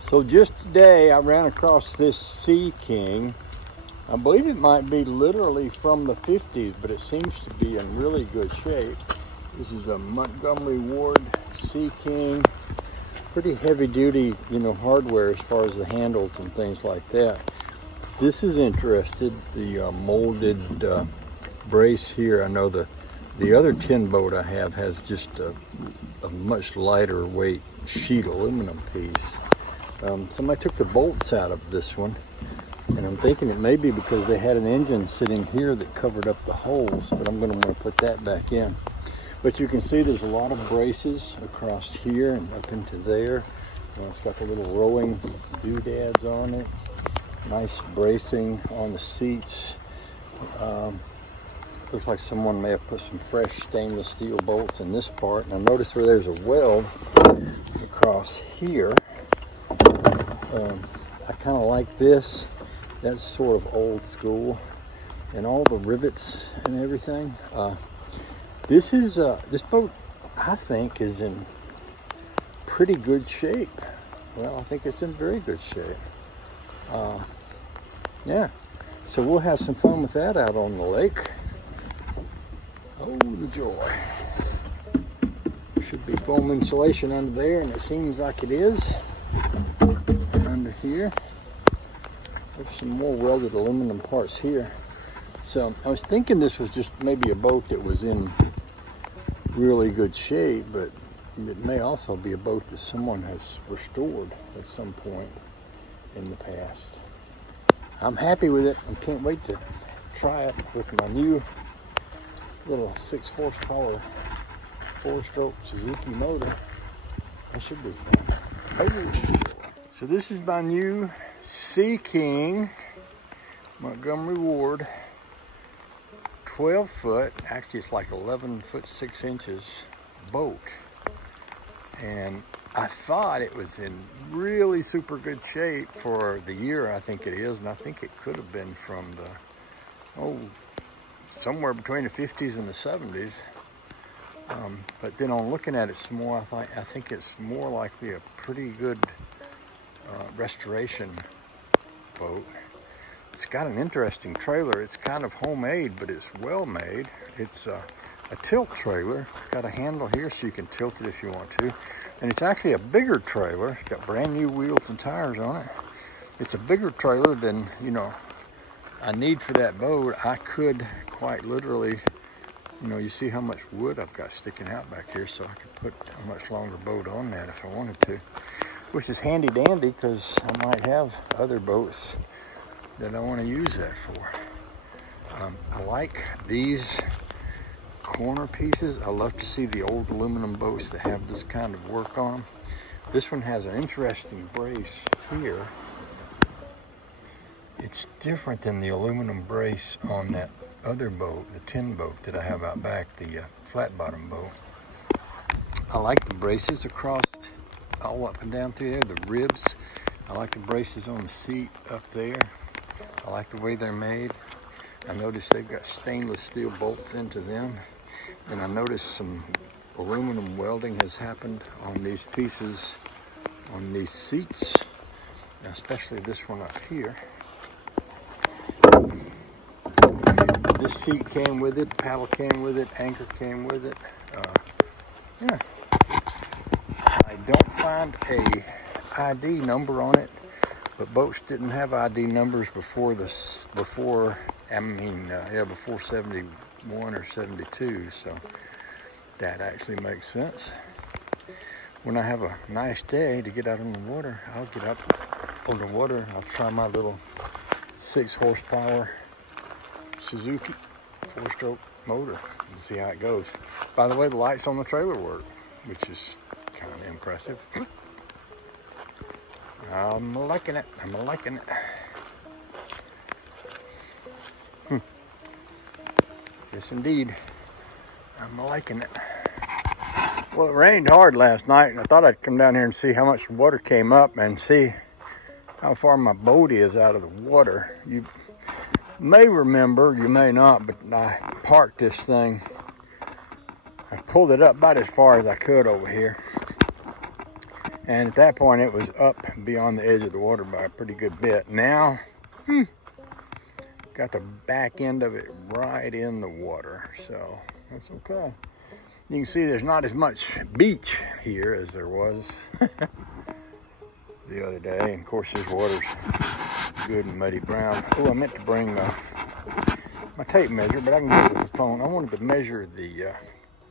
So just today I ran across this Sea King. I believe it might be literally from the 50s, but it seems to be in really good shape. This is a Montgomery Ward Sea King. Pretty heavy duty, hardware as far as the handles and things like that. This is interesting, the molded brace here. I know the other tin boat I have has just a much lighter weight sheet aluminum piece. Somebody took the bolts out of this one, and I'm thinking it may be because they had an engine sitting here that covered up the holes, but I'm going to want to put that back in. But you can see there's a lot of braces across here and up into there. It's got the little rowing doodads on it. Nice bracing on the seats. Looks like someone may have put some fresh stainless steel bolts in this part. And I noticed where there's a weld across here. I kind of like this. That's sort of old school, and all the rivets and everything. This boat, I think, is in pretty good shape. Well, I think it's in very good shape. Yeah, so we'll have some fun with that out on the lake. Oh, the joy. Should be foam insulation under there, and it seems like it is. Under here, there's some more welded aluminum parts here. So I was thinking this was just maybe a boat that was in really good shape, but it may also be a boat that someone has restored at some point in the past. I'm happy with it. I can't wait to try it with my new little 6 horsepower 4-stroke Suzuki motor. That should be fun. Oh. So this is my new Sea King Montgomery Ward 12 foot, actually it's like 11 foot 6 inches boat. And I thought it was in really super good shape for the year I think it is, and I think it could have been from the, somewhere between the 50s and the 70s. But then on looking at it some more, I think it's more likely a pretty good restoration boat. It's got an interesting trailer. It's kind of homemade, but it's well made. It's a tilt trailer. It's got a handle here so you can tilt it if you want to. And it's actually a bigger trailer. It's got brand new wheels and tires on it. It's a bigger trailer than, I need for that boat. I could quite literally, you see how much wood I've got sticking out back here, so I could put a much longer boat on that if I wanted to. Which is handy dandy because I might have other boats that I want to use that for. I like these corner pieces. I love to see the old aluminum boats that have this kind of work on them. This one has an interesting brace here. It's different than the aluminum brace on that other boat, the tin boat that I have out back, the flat bottom boat. I like the braces across all up and down through there, the ribs. I like the braces on the seat up there. I like the way they're made. I noticed they've got stainless steel bolts into them. And I noticed some aluminum welding has happened on these pieces, on these seats, especially this one up here. This seat came with it, paddle came with it, anchor came with it. Yeah. I don't find a ID number on it, but boats didn't have ID numbers before 71 or 72, so that actually makes sense. When I have a nice day to get out on the water, I'll get out on the water. I'll try my little 6 horsepower Suzuki 4-stroke motor and see how it goes. By the way, the lights on the trailer work, which is kind of impressive. I'm liking it. I'm liking it. Yes, indeed. I'm liking it. Well, it rained hard last night, and I thought I'd come down here and see how much water came up and see how far my boat is out of the water. may remember, you may not, but I parked this thing. I pulled it up about as far as I could over here. And at that point, it was up beyond the edge of the water by a pretty good bit. Now, got the back end of it right in the water, so that's okay. You can see there's not as much beach here as there was the other day. And of course, this water's good and muddy brown. Oh, I meant to bring my tape measure, but I can do it with the phone. I wanted to measure the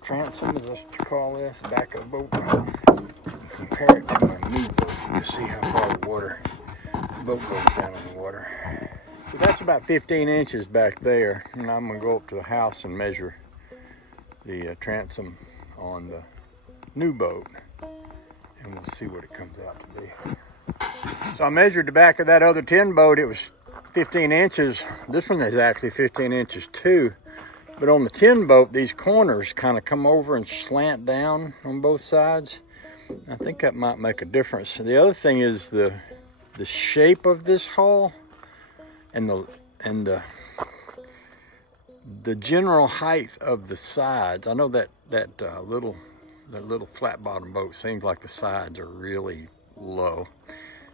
transom, is that what you call this, back of the boat, and compare it to my new boat to see how far the boat goes down in the water. So that's about 15 inches back there, and I'm gonna go up to the house and measure the transom on the new boat, and we'll see what it comes out to be. So I measured the back of that other tin boat. It was 15 inches. This one is actually 15 inches too. But on the tin boat, these corners kind of come over and slant down on both sides. I think that might make a difference. The other thing is the shape of this hull and the general height of the sides. I know that little flat bottom boat seems like the sides are really low.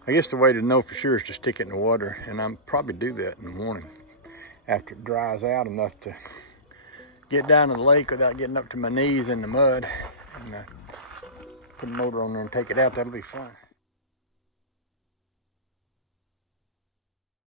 I guess the way to know for sure is to stick it in the water, and I'll probably do that in the morning after it dries out enough to get down to the lake without getting up to my knees in the mud, and put the motor on there and take it out. That'll be fun.